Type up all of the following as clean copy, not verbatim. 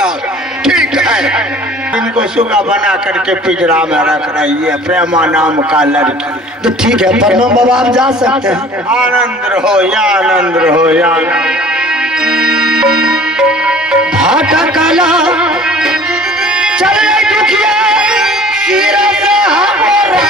सुगा। ठीक है, इनको सुगा बना करके पिंजरा में रख रही है प्रेमा नाम का लड़की। तो ठीक है परम बाबा आप जा सकते हैं। आनंद रहो या आनंद रहो या भाटकला चल दुखिया सिर से हमरा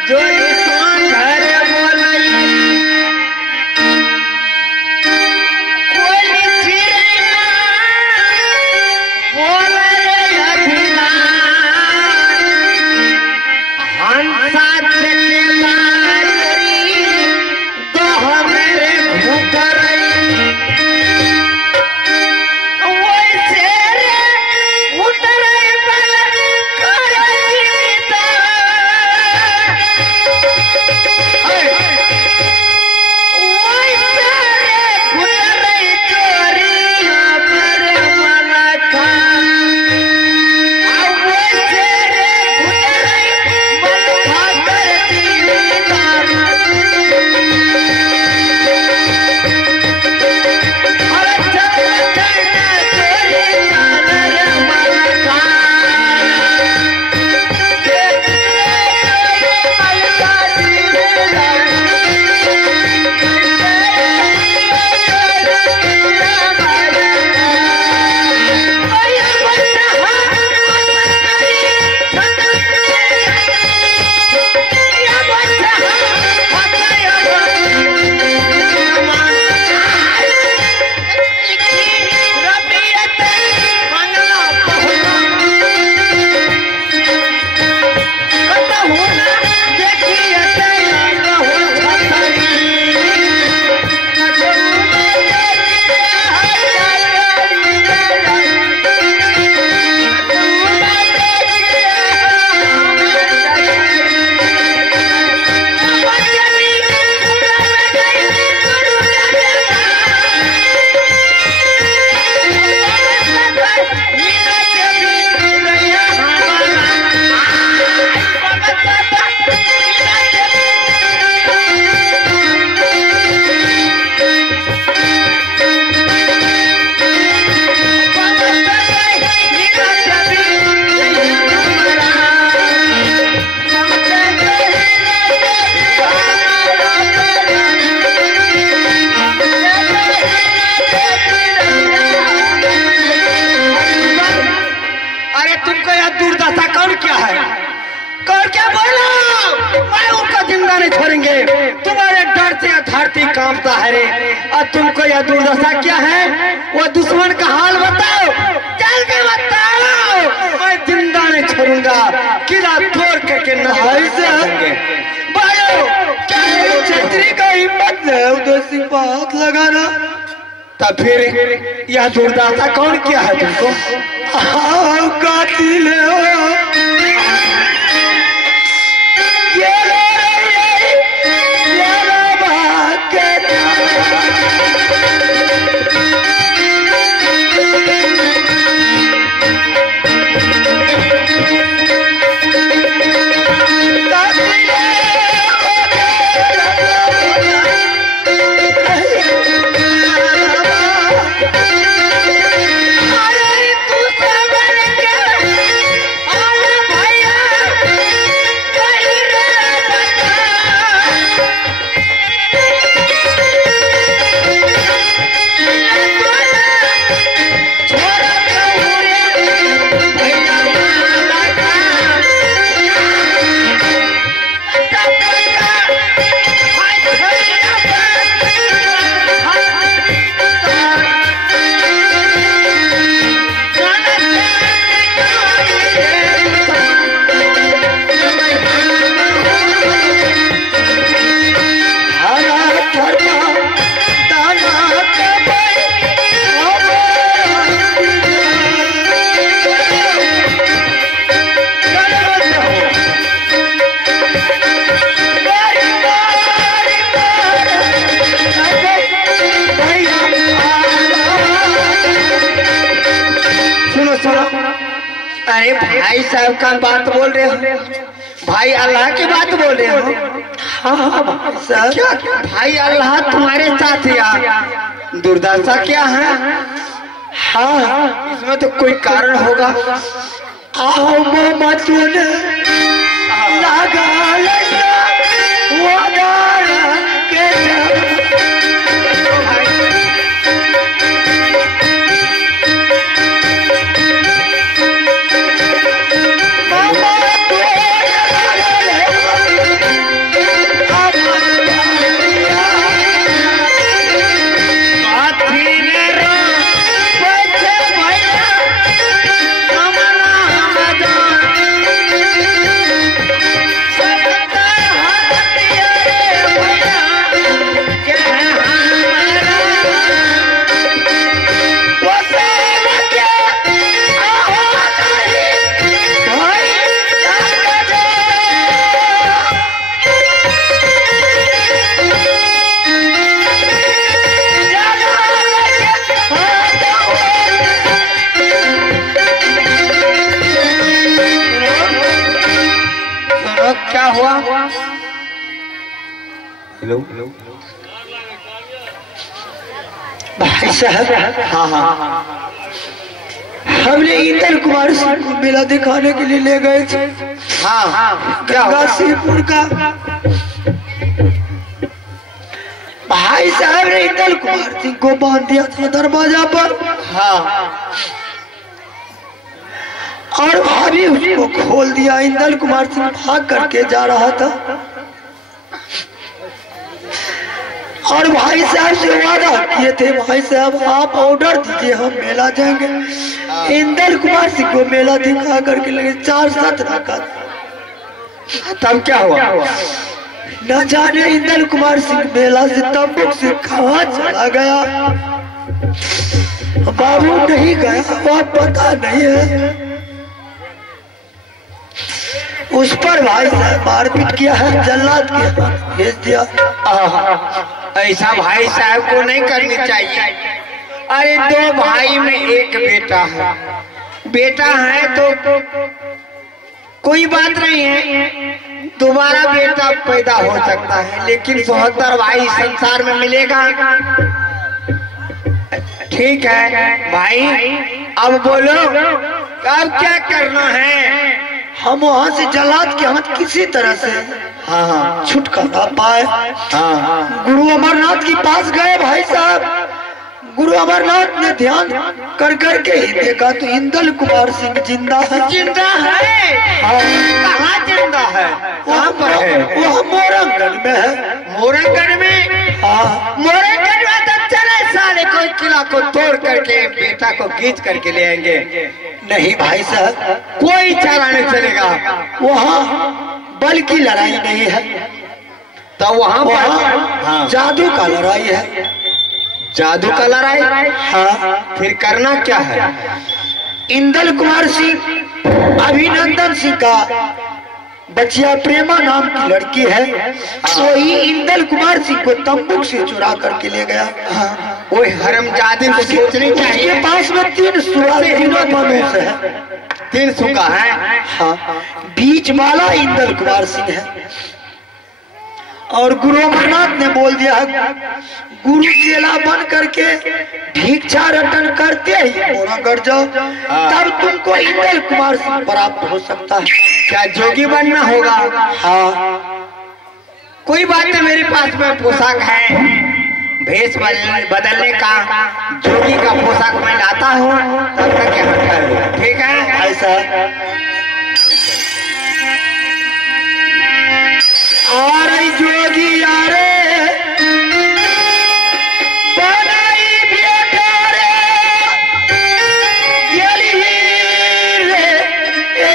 जोरी सांझर बोलई कांपता है रे। और तुमको यह दुर्दशा क्या है, वो दुश्मन का हाल बताओ, चल के बताओ। मैं जिंदा नहीं छोड़ूंगा, किला तोड़ करके नहीं से भाइयों। क्या छतरी का हिम्मत है उधर सिंह पर हाथ लगाना? तब फिर यह दुर्दशा कौन किया है तुमको? कातिल हो। अरे भाई साहब का बात बोल रहे हो? भाई अल्लाह की बात बोल रहे हो? हाँ भाई साहब। क्या भाई अल्लाह तुम्हारे साथ यार? दुर्दशा क्या है? हाँ इसमें तो कोई कारण होगा। आओ मामा तूने लगा वो गाना के क्या हुआ? हेलो भाई साहब। हाँ हाँ हमने इंदर कुमार सिंह को मेला दिखाने के लिए ले गए थे। हाँ क्या गाजीपुर का भाई साहब ने इंदर कुमार सिंह को बांध दिया था दरवाजा पर। हाँ और भाभी उसको खोल दिया। इंदर कुमार सिंह भाग करके जा रहा था और भाई साहब से वादा किए थे, भाई साहब आप ऑर्डर दीजिए हम मेला जाएंगे। इंदर कुमार सिंह को मेला दिखा करके लगे 4 7 रखा। तब क्या हुआ न जाने इंदर कुमार सिंह मेला से तब से कहाँ चला गया। बाबू नहीं गया वह पता नहीं है। उस पर भाई साहब मारपीट किया है, जल्लाद के भेज दिया। ऐसा भाई साहब को नहीं करनी चाहिए। अरे 2 भाई में एक बेटा है, बेटा है तो कोई बात नहीं है, दोबारा बेटा पैदा हो सकता है, लेकिन 74 भाई संसार में मिलेगा। ठीक है भाई अब बोलो अब क्या करना है? हम वहाँ से जल्लाद के हाथ किसी तरह से हाँ छुटकारा पाए। हाँ गुरु अमरनाथ के पास गए भाई साहब। गुरु अमरनाथ ने ध्यान कर करके ही देखा तो इंदर कुमार सिंह जिंदा है। जिंदा है? हाँ। कहाँ जिंदा है? वहाँ पर है? वहाँ मोरंगगढ़ में है। मोरंगगढ़ में? हाँ हाँ मोरे कटवा तो चले साले कोई किला को तोड़ करके बेटा को खींच करके ले आएंगे। नहीं भाई साहब, कोई चारा नहीं चलेगा। वहाँ बल की लड़ाई नहीं है, तो वहाँ वहाँ जादू का लड़ाई है। जादू का लड़ाई? हाँ। फिर करना क्या है? इंदल कुमार सिंह अभिनंदन सिंह का बचिया प्रेमा नाम की लड़की है, वही इंदल कुमार सिंह को तंबूक से चुरा करके ले गया। वही हरमजादी को सोचनी चाहिए। उसके पास में 3 मनुष्य है। 3 सुगा है। हाँ, बीच वाला इंदल कुमार सिंह है। और गुरु अमरनाथ ने बोल दिया, गुरु चेला बन करके भिक्षा रटन करते ही मोरा गढ़ जाओ, तब तुमको इंदल कुमार सिंह प्राप्त हो सकता है। क्या जोगी बनना होगा? हाँ, कोई बात नहीं, मेरे पास में पोशाक है, भेष बदलने का, जोगी का पोशाक मैं लाता हूँ, तब तक यहाँ ठहरो। ठीक है? ऐसा और जोगी यारे बनाई बेटा रे गेली रे ए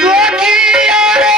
जोगी यारे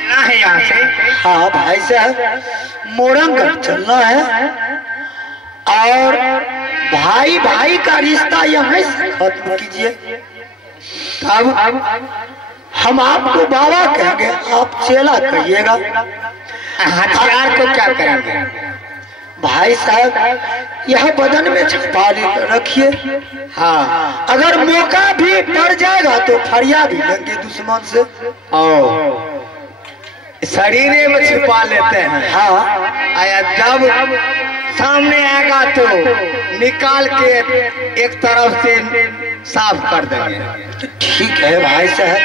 चलना है यहाँ से। हाँ भाई साहब, मोरंगगढ़ चलना है और भाई भाई का रिश्ता यहाँ से खत्म कीजिए। तब हम आपको बाबा कहेंगे, आप चेला कहिएगा। हथियार को क्या करेंगे? भाई साहब यह बदन में छुपा रखिए। हाँ, अगर मौका भी पड़ जाएगा तो फरिया भी लेंगे दुश्मन से। ओ शरीर में छुपा लेते हैं। हाँ, आया जब सामने आएगा तो निकाल के एक तरफ से साफ कर देंगे। ठीक है भाई साहब,